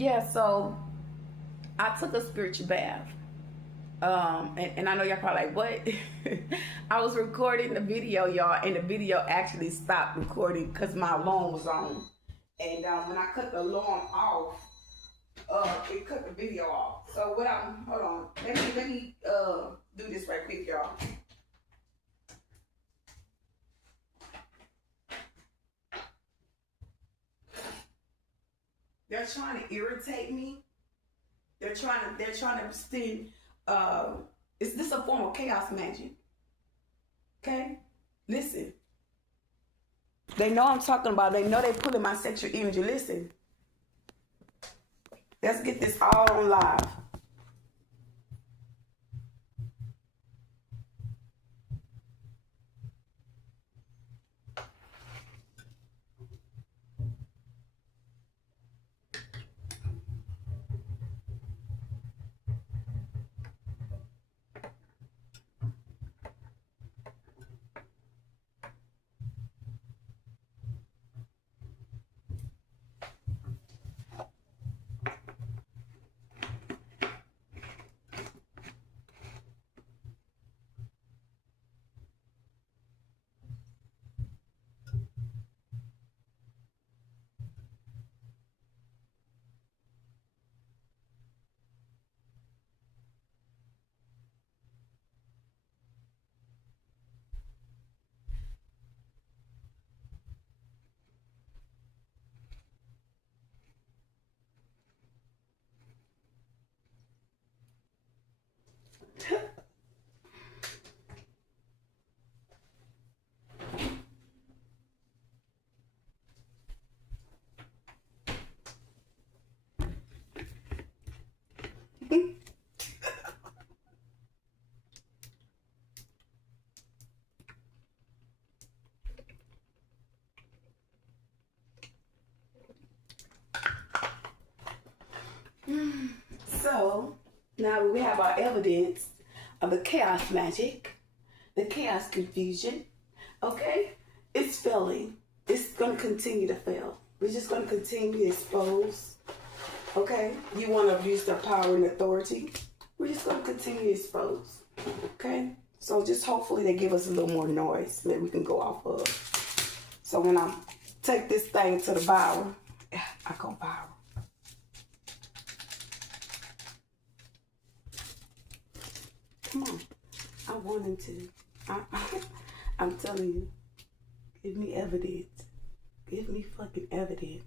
Yeah, so I took a spiritual bath. And I know y'all probably like, what? I was recording the video, y'all, and the video actually stopped recording because my alarm was on. And when I cut the alarm off, it cut the video off. So what hold on, let me do this right quick, y'all. They're trying to irritate me. They're trying to spin. Is this a form of chaos magic? Okay, listen. They know I'm talking about. They know they pulling my sexual energy. Listen. Let's get this all on live. So now we have our evidence of the chaos magic, the chaos confusion. Okay, it's failing. It's going to continue to fail. We're just going to continue to expose. Okay, you want to abuse their power and authority. We're just going to continue to expose. Okay, so just hopefully they give us a little more noise that we can go off of. So when I take this thing to the viral, I go viral. Come on, I want him to. I'm telling you, give me evidence. Give me fucking evidence.